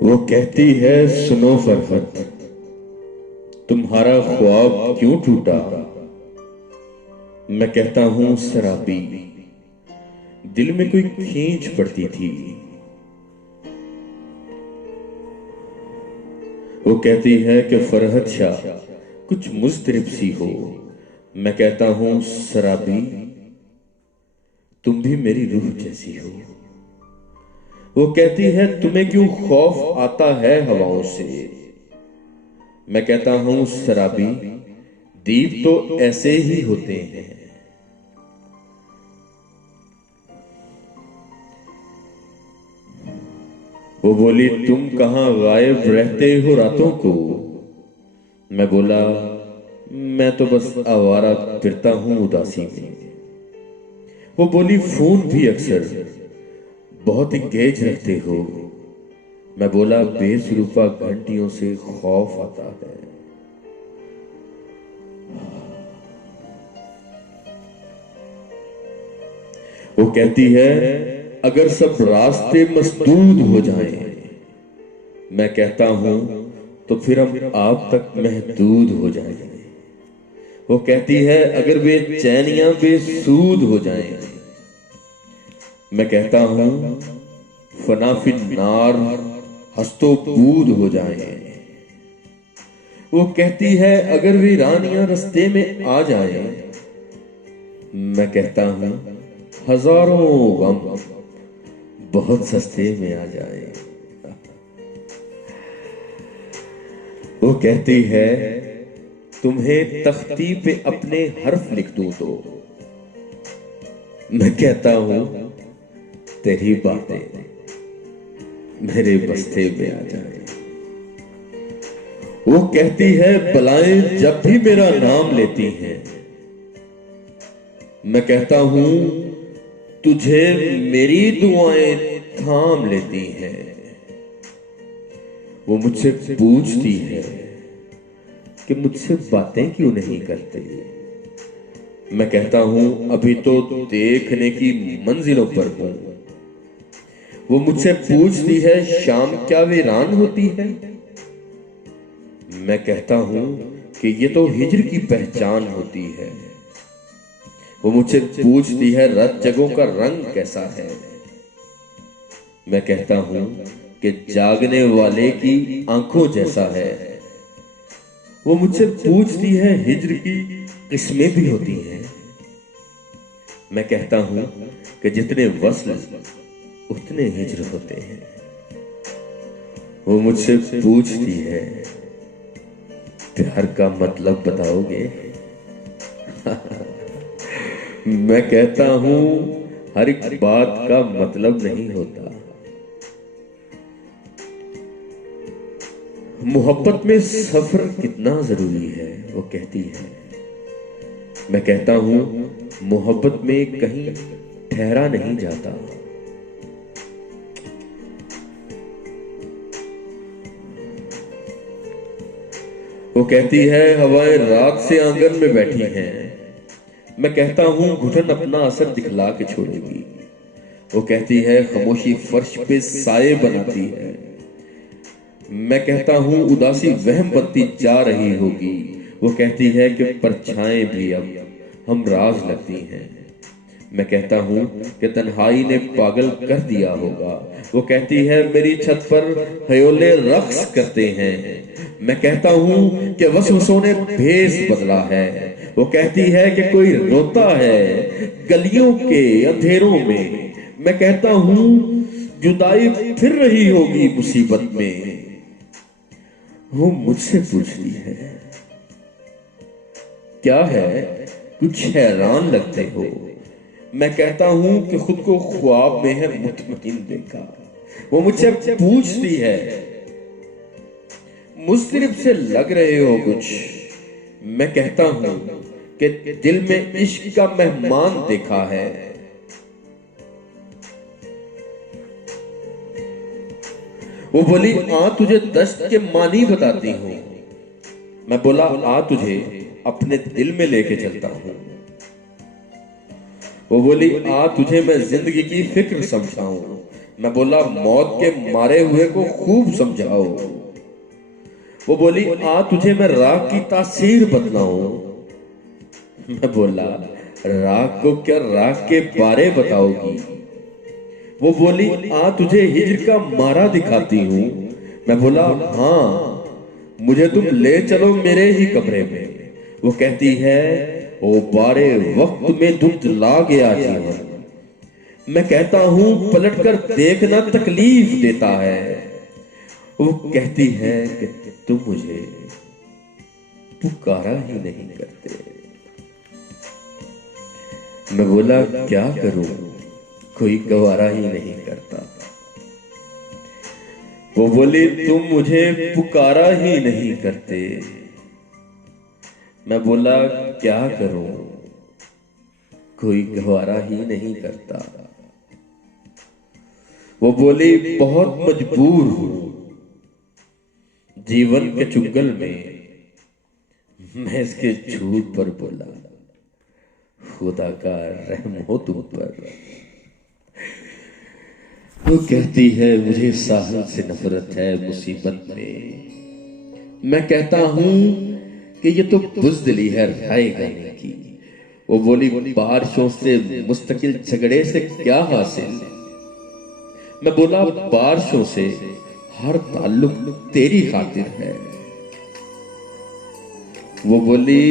वो कहती है, सुनो फरहत, तुम्हारा ख्वाब क्यों टूटा। मैं कहता हूं शराबी, दिल में कोई खींच पड़ती थी। वो कहती है कि फरहत शाह कुछ मुस्तरिब सी हो। मैं कहता हूं शराबी, तुम भी मेरी रूह जैसी हो। वो कहती है, तुम्हें क्यों खौफ आता है हवाओं से। मैं कहता हूं शराबी, दीप तो ऐसे ही होते हैं। वो बोली, तुम कहां गायब रहते हो रातों को। मैं बोला, मैं तो बस आवारा फिरता हूं उदासी में। वो बोली, फोन भी अक्सर बहुत इंगेज रखते हो। मैं बोला, बेसुरूपा घंटियों से खौफ आता है। वो कहती है, अगर सब रास्ते मसदूद हो जाएं, मैं कहता हूं तो फिर हम आप तक महदूद हो जाएंगे। वो कहती है, अगर बेचैनियां बेसूद हो जाएं, मैं कहता हूं फनाफिन नार हस्तो बूद हो जाएं। वो कहती है, अगर वीरानियां रस्ते में आ जाएं, मैं कहता हूं हजारों गम बहुत सस्ते में आ जाए। वो कहती है, तुम्हें तख्ती पे अपने हर्फ लिख दूं तो। मैं कहता हूं तेरी बातें मेरे बस्ते में आ जाए। वो कहती है, बलाएं जब भी मेरा नाम लेती हैं, मैं कहता हूं तुझे मेरी दुआएं थाम लेती हैं। वो मुझसे पूछती है कि मुझसे बातें क्यों नहीं करते। मैं कहता हूं अभी तो देखने की मंजिलों पर हूं। वो मुझसे पूछती है, शाम क्या वीरान होती है। मैं कहता हूं कि ये तो हिज्र की पहचान होती है। वो मुझसे पूछती है, रात जगों का रंग कैसा है। मैं कहता हूं कि जागने वाले की आंखों जैसा है। वो मुझसे पूछती है, हिज्र की किस्में भी होती हैं। मैं कहता हूं कि जितने वस्ल उतने हिज्र होते हैं। वो मुझसे पूछती है, प्यार का मतलब बताओगे। मैं कहता हूं हर एक बात का मतलब नहीं होता। मोहब्बत में सफर कितना जरूरी है। वो कहती है, मैं कहता हूं मोहब्बत में कहीं ठहरा नहीं जाता। वो कहती है, हवाएं रात से आंगन में बैठी हैं। मैं कहता हूं घुटन अपना असर दिखला के छोड़ेगी। वो कहती है, खामोशी फर्श पे साए बनाती है। मैं कहता हूं उदासी वहम बनती जा रही होगी। वो कहती है कि परछाएं भी अब हम राज लगती हैं। मैं कहता हूं कि तन्हाई ने पागल कर दिया होगा। वो कहती है, मेरी छत पर हयोले रक्स करते हैं। मैं कहता हूं कि वसवसों ने भेस बदला है। वो कहती है कि कोई रोता है गलियों के अंधेरों में। मैं कहता हूं जुदाई फिर रही होगी मुसीबत में। वो मुझसे पूछती है, क्या है कुछ हैरान लगते हो। मैं कहता हूं कि खुद को ख्वाब में है मुतमईन देखा। वो मुझसे पूछती है, मुस्तरिब से लग रहे हो कुछ। मैं कहता हूं कि दिल में इश्क का मेहमान देखा है। वो बोली, आ तुझे दस्त के मानी बताती हूं। मैं बोला, आ तुझे अपने दिल में लेके चलता हूं। वो बोली, आ तुझे मैं जिंदगी की फिक्र समझाऊं। मैं बोला मौत के मारे हुए को खूब समझाओ। वो बोली आ तुझे मैं राग की तासीर बतलाऊं। मैं बोला राग को क्या राग के बारे बताओगी। वो बोली आ तुझे हिज्र का मारा दिखाती हूं। मैं बोला हाँ मुझे तुम ले चलो मेरे ही कमरे में। वो कहती है ओ बारे वक्त में दुख ला गया जीवन। मैं कहता हूं पलटकर देखना तकलीफ देता है। वो कहती है कि तुम मुझे पुकारा ही नहीं करते। मैं बोला क्या करूं कोई गवारा ही नहीं करता। वो बोली तुम मुझे पुकारा ही नहीं करते। मैं बोला क्या करूं कोई गवारा ही नहीं करता। वो बोली बहुत मजबूर हूं जीवन के चुंगल में। मैं इसके झूठ पर बोला खुदा का रहम हो तुम पर। वो कहती है मुझे साहल से नफरत है मुसीबत में। मैं कहता हूं कि ये तो बुज़दिली है राय गाने की। वो बोली बारिशों से मुस्तकिल झगड़े से क्या हासिल। मैं बोला बारिशों से हर ताल्लुक तेरी खातिर है। वो बोली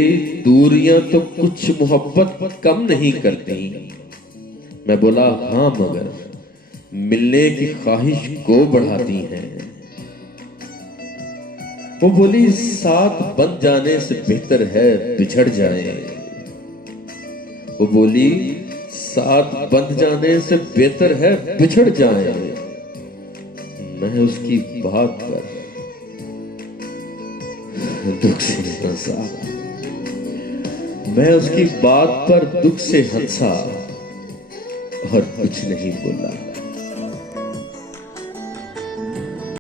दूरियां तो कुछ मोहब्बत कम नहीं करती। मैं बोला हाँ मगर मिलने की ख्वाहिश को बढ़ाती हैं। वो बोली साथ बन जाने से बेहतर है बिछड़ जाए। वो बोली साथ बंध जाने से बेहतर है बिछड़ जाए। मैं उसकी बात पर दुख से हंसा। मैं उसकी बात पर दुख से हंसा और कुछ नहीं बोला।